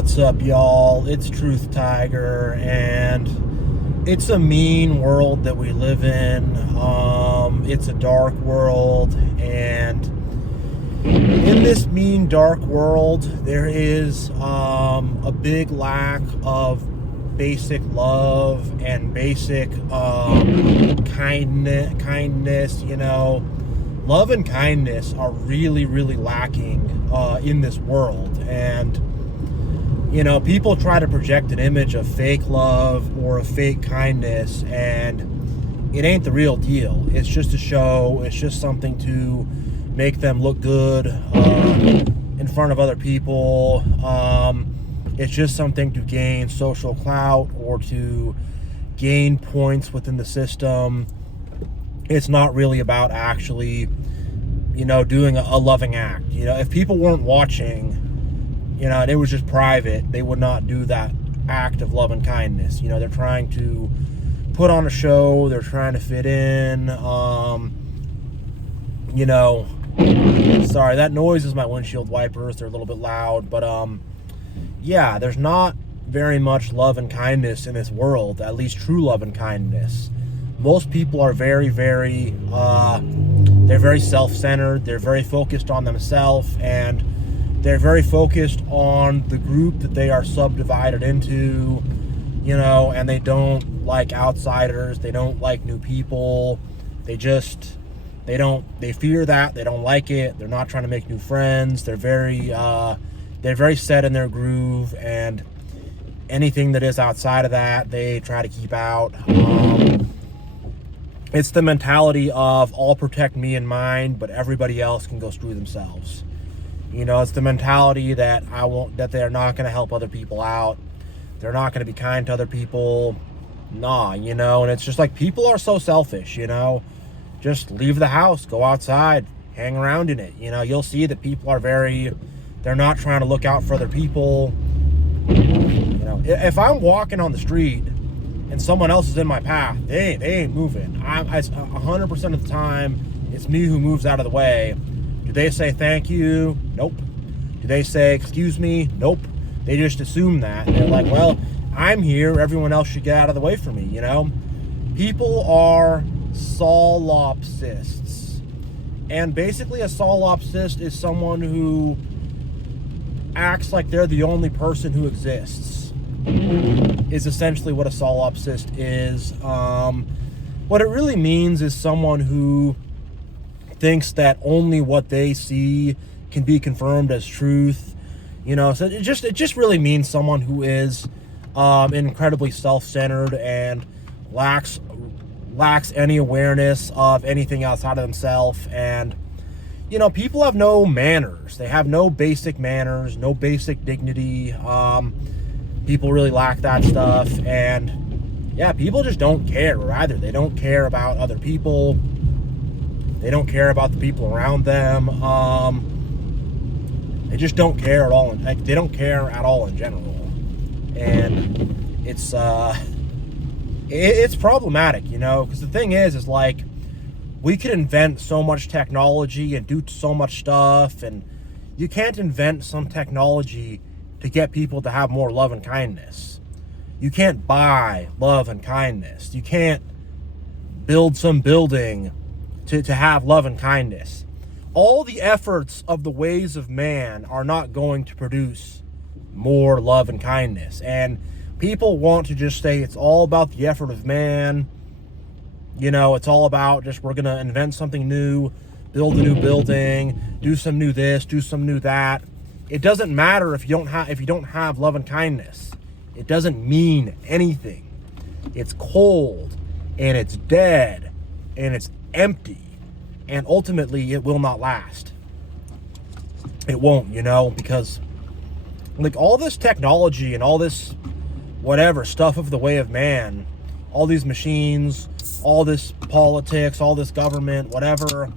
What's up, y'all? It's Truth Tiger, and it's a mean world that we live in. It's a dark world, and in this mean, dark world, there is a big lack of basic love and basic kindness. Love and kindness are really, really lacking in this world. And people try to project an image of fake love or a fake kindness, and it ain't the real deal. It's just a show. It's just something to make them look good in front of other people. It's just something to gain social clout or to gain points within the system. It's not really about actually, doing a loving act. If people weren't watching, and it was just private, they would not do that act of love and kindness. They're trying to put on a show. They're trying to fit in. Sorry, that noise is my windshield wipers. They're a little bit loud, but yeah, there's not very much love and kindness in this world, at least true love and kindness. Most people are very, very, they're very self-centered. They're very focused on themselves, and they're very focused on the group that they are subdivided into, and they don't like outsiders. They don't like new people. They fear that. They don't like it. They're not trying to make new friends. They're very set in their groove, and anything that is outside of that, they try to keep out. It's the mentality of I'll protect me and mine, but everybody else can go screw themselves. It's the mentality that that they're not going to help other people out. They're not going to be kind to other people. And it's just like, people are so selfish, just leave the house, go outside, hang around in it. You'll see that people are they're not trying to look out for other people. If I'm walking on the street and someone else is in my path, they ain't moving. 100% of the time, it's me who moves out of the way. Do they say thank you? Nope. Do they say excuse me? Nope. They just assume that. They're like, well, I'm here. Everyone else should get out of the way for me, People are solipsists. And basically a solipsist is someone who acts like they're the only person who exists. Is essentially what a solipsist is. What it really means is someone who thinks that only what they see can be confirmed as truth. So it just really means someone who is incredibly self-centered and lacks any awareness of anything outside of themselves. And people have no manners. They have no basic manners, no basic dignity. People really lack that stuff. And yeah, people just don't care either. They don't care about other people. They don't care about the people around them. They just don't care at all. They don't care at all in general. And it's problematic, because the thing is like, we could invent so much technology and do so much stuff, and you can't invent some technology to get people to have more love and kindness. You can't buy love and kindness. You can't build some building to have love and kindness. All the efforts of the ways of man are not going to produce more love and kindness. And people want to just say it's all about the effort of man. It's all about just, we're going to invent something new, build a new building, do some new this, do some new that. It doesn't matter if you don't have love and kindness. It doesn't mean anything. It's cold, and it's dead, and it's empty, and ultimately it will not last. It won't, because like all this technology and all this whatever stuff of the way of man, all these machines, all this politics, all this government, whatever,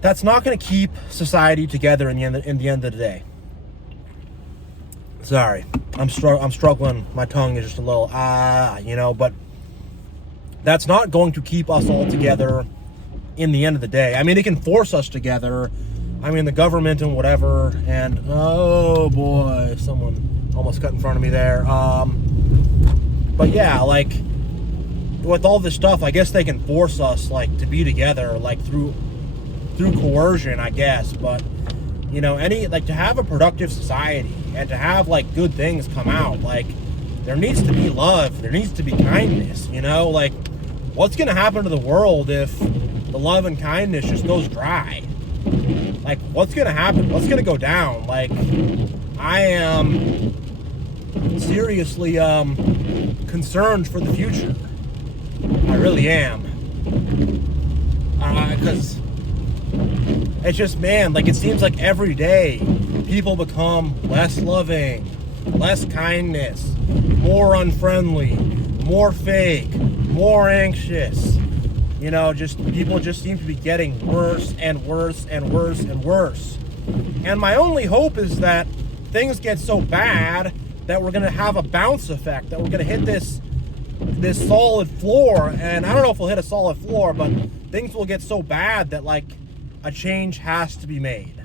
that's not going to keep society together in the end of the day. Sorry, I'm struggling. My tongue is just a little but that's not going to keep us all together in the end of the day. I mean, it can force us together, I mean, the government and whatever, and oh boy, someone almost cut in front of me there. But yeah, like, with all this stuff, I guess they can force us, like, to be together, like, through coercion, I guess. But, you know, to have a productive society and to have, like, good things come out, like, there needs to be love, there needs to be kindness, you know? Like, what's gonna happen to the world if the love and kindness just goes dry? Like, what's gonna happen? What's gonna go down? Like, I am seriously concerned for the future. I really am. Because it's just, man, like, it seems like every day people become less loving, less kindness, more unfriendly, more fake, more anxious. You know, just people just seem to be getting worse and worse and worse and worse. And my only hope is that things get so bad that we're going to have a bounce effect, that we're going to hit this solid floor. And I don't know if we'll hit a solid floor, but things will get so bad that, like, a change has to be made.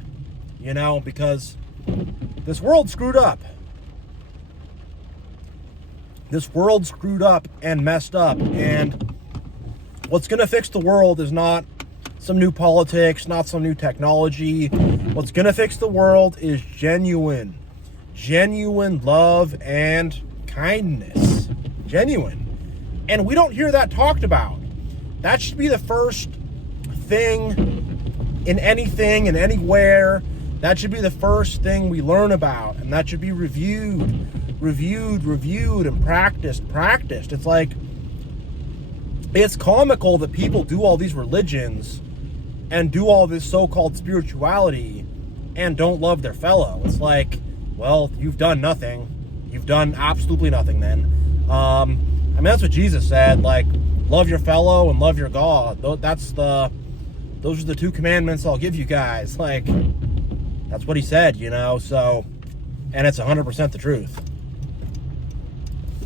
You know, because this world's screwed up. This world's screwed up and messed up. And what's going to fix the world is not some new politics, not some new technology. What's going to fix the world is genuine love and kindness. Genuine. And we don't hear that talked about. That should be the first thing in anything and anywhere. That should be the first thing we learn about. And that should be reviewed, and practiced. It's like, it's comical that people do all these religions and do all this so-called spirituality and don't love their fellow. It's like, well, you've done nothing. You've done absolutely nothing then. I mean, that's what Jesus said, like, love your fellow and love your God. Those are the two commandments I'll give you guys. Like, that's what he said, you know, so, and it's 100% the truth.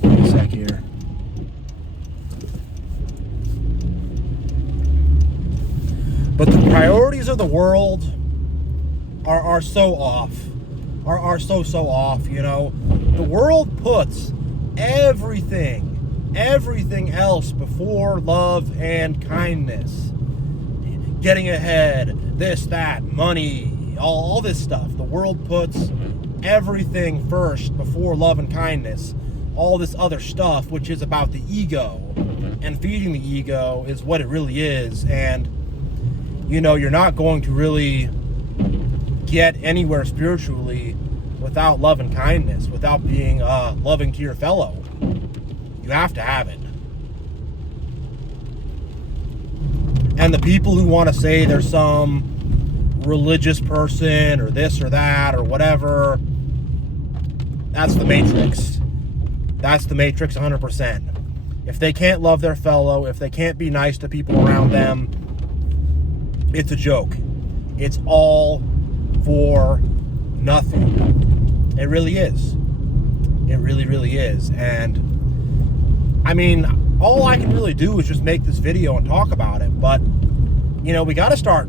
Wait a sec here. But the priorities of the world are so off. Are so off, you know. The world puts everything else before love and kindness. Getting ahead, this, that, money, all this stuff. The world puts everything first before love and kindness. All this other stuff, which is about the ego. And feeding the ego is what it really is. And, you know, you're not going to really get anywhere spiritually without love and kindness, without being loving to your fellow. You have to have it. And the people who want to say there's some religious person or this or that or whatever, that's the Matrix. That's the Matrix 100%. If they can't love their fellow, if they can't be nice to people around them, it's a joke. It's all for nothing. It really is. It really, really is. And I mean, all I can really do is just make this video and talk about it. But, you know, we got to start,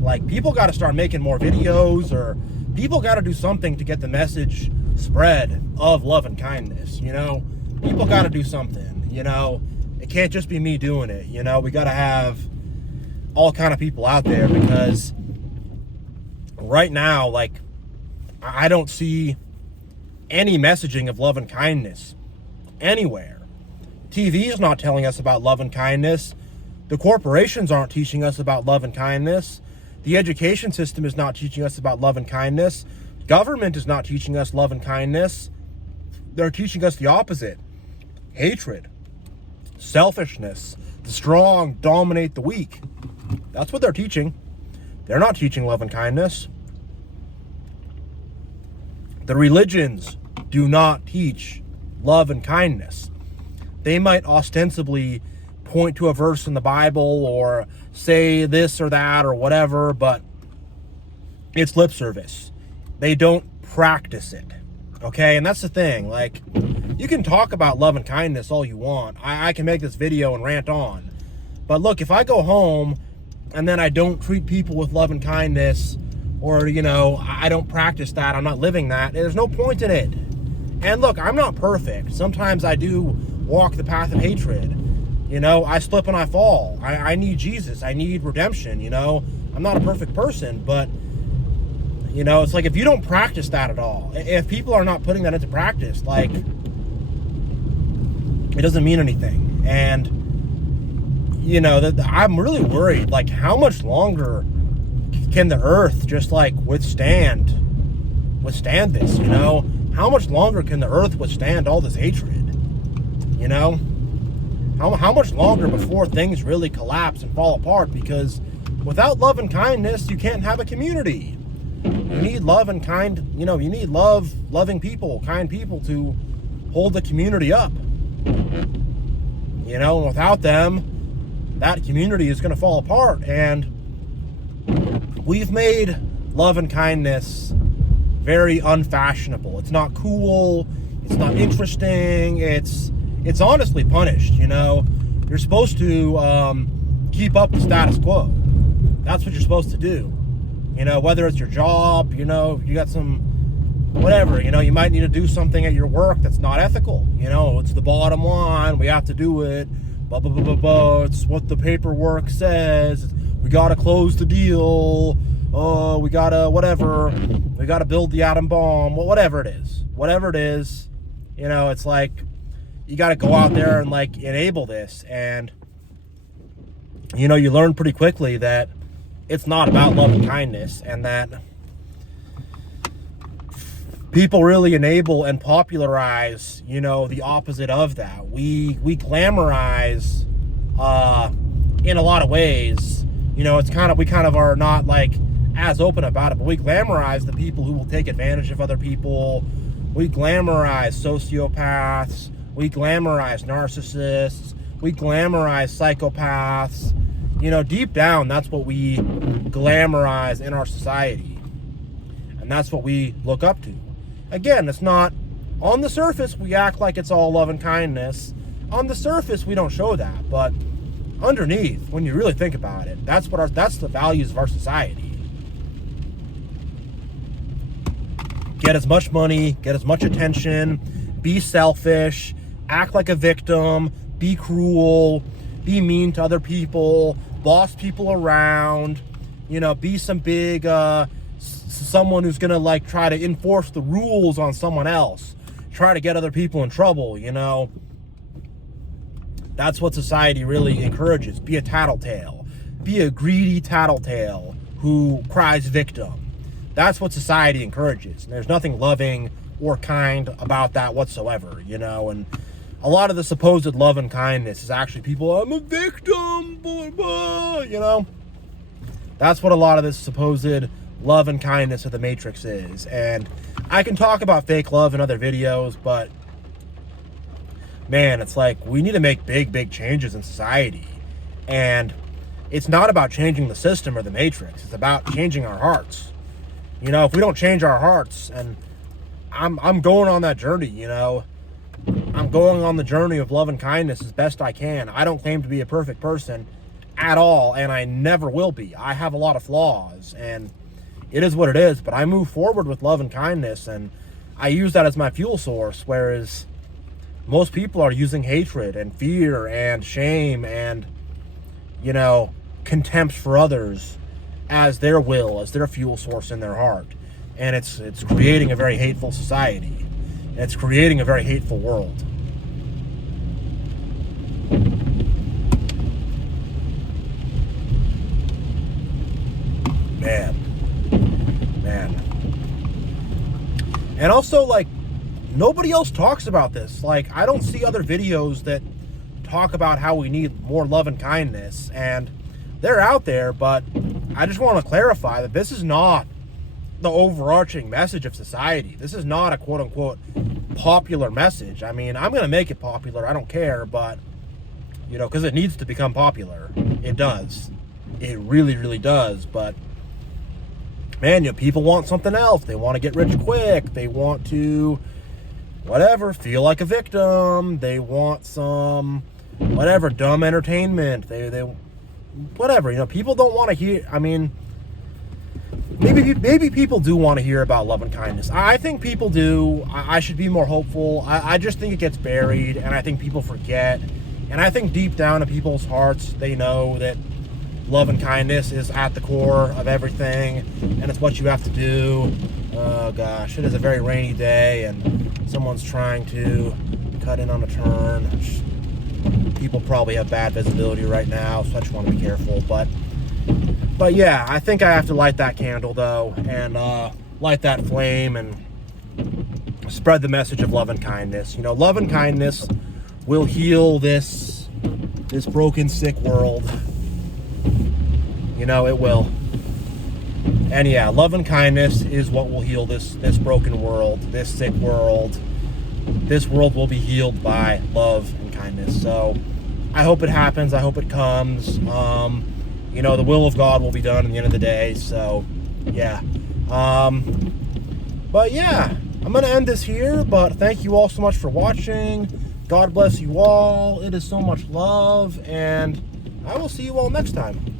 like, people got to start making more videos, or people got to do something to get the message spread of love and kindness. You know, people got to do something. You know, it can't just be me doing it. You know, we got to have all kind of people out there, because right now, like, I don't see any messaging of love and kindness anywhere. TV is not telling us about love and kindness. The corporations aren't teaching us about love and kindness. The education system is not teaching us about love and kindness. Government is not teaching us love and kindness. They're teaching us the opposite. Hatred, selfishness, the strong dominate the weak. That's what they're teaching. They're not teaching love and kindness. The religions do not teach love and kindness. They might ostensibly point to a verse in the Bible or say this or that or whatever, but it's lip service. They don't practice it. Okay, and that's the thing. Like, you can talk about love and kindness all you want. I can make this video and rant on. But look, if I go home and then I don't treat people with love and kindness or, you know, I don't practice that, I'm not living that. There's no point in it. And look, I'm not perfect. Sometimes I do walk the path of hatred. You know, I slip and I fall. I need Jesus. I need redemption, you know. I'm not a perfect person, but, you know, it's like if you don't practice that at all, if people are not putting that into practice, like, it doesn't mean anything. And, you know, I'm really worried, like, how much longer can the earth just, like, withstand this, you know? How much longer can the earth withstand all this hatred, you know? How much longer before things really collapse and fall apart? Because without love and kindness, you can't have a community. You need love and you need loving people, kind people to hold the community up. You know, and without them, that community is going to fall apart. And we've made love and kindness very unfashionable. It's not cool. It's not interesting. It's honestly punished, you know. You're supposed to keep up the status quo. That's what you're supposed to do. You know, whether it's your job, you know, you got some, whatever, you know, you might need to do something at your work that's not ethical. You know, it's the bottom line. We have to do it. Blah, blah, blah, blah, blah. It's what the paperwork says. We got to close the deal. Oh, we got to, whatever. We got to build the atom bomb. Well, whatever it is. Whatever it is, you know, it's like, you got to go out there and, like, enable this. And, you know, you learn pretty quickly that it's not about love and kindness, and that people really enable and popularize, you know, the opposite of that. We glamorize in a lot of ways. You know, it's kind of, we kind of are not, like, as open about it, but we glamorize the people who will take advantage of other people. We glamorize sociopaths. We glamorize narcissists. We glamorize psychopaths. You know, deep down, that's what we glamorize in our society. And that's what we look up to. Again, it's not, on the surface, we act like it's all love and kindness. On the surface, we don't show that. But underneath, when you really think about it, that's the values of our society. Get as much money, get as much attention, be selfish, act like a victim, be cruel, be mean to other people, boss people around, you know, be some big, someone who's gonna, like, try to enforce the rules on someone else, try to get other people in trouble, you know. That's what society really encourages. Be a tattletale. Be a greedy tattletale who cries victim. That's what society encourages. And there's nothing loving or kind about that whatsoever, you know. And a lot of the supposed love and kindness is actually people, I'm a victim, blah, blah, you know. That's what a lot of this supposed love and kindness of the Matrix is. And I can talk about fake love in other videos, but man, it's like we need to make big changes in society. And it's not about changing the system or the Matrix. It's about changing our hearts. You know, if we don't change our hearts, and I'm going on that journey, you know. I'm going on the journey of love and kindness as best I can. I don't claim to be a perfect person at all, and I never will be. I have a lot of flaws, and it is what it is, but I move forward with love and kindness, and I use that as my fuel source, whereas most people are using hatred and fear and shame and, you know, contempt for others as their will, as their fuel source in their heart. And it's creating a very hateful society. And it's creating a very hateful world. Man. And also, like, nobody else talks about this. Like, I don't see other videos that talk about how we need more love and kindness. And they're out there, but I just want to clarify that this is not the overarching message of society. This is not a quote-unquote popular message. I mean, I'm going to make it popular. I don't care, but, you know, because it needs to become popular. It does. It really does. But, man, you know, people want something else. They want to get rich quick. They want to, whatever, feel like a victim. They want some, whatever, dumb entertainment. They whatever, you know, people don't want to hear, I mean, maybe people do want to hear about love and kindness. I think people do. I should be more hopeful. I just think it gets buried, and I think people forget. And I think deep down in people's hearts, they know that love and kindness is at the core of everything, and it's what you have to do. Oh gosh, it is a very rainy day, and someone's trying to cut in on a turn. People probably have bad visibility right now, so I just want to be careful. But yeah, I think I have to light that candle though, and light that flame and spread the message of love and kindness. You know, love and kindness will heal this broken, sick world. You know, it will. And yeah, love and kindness is what will heal this broken world, this sick world. This world will be healed by love and kindness. So I hope it happens. I hope it comes. You know, the will of God will be done at the end of the day. So yeah. But yeah, I'm going to end this here. But thank you all so much for watching. God bless you all. It is so much love. And I will see you all next time.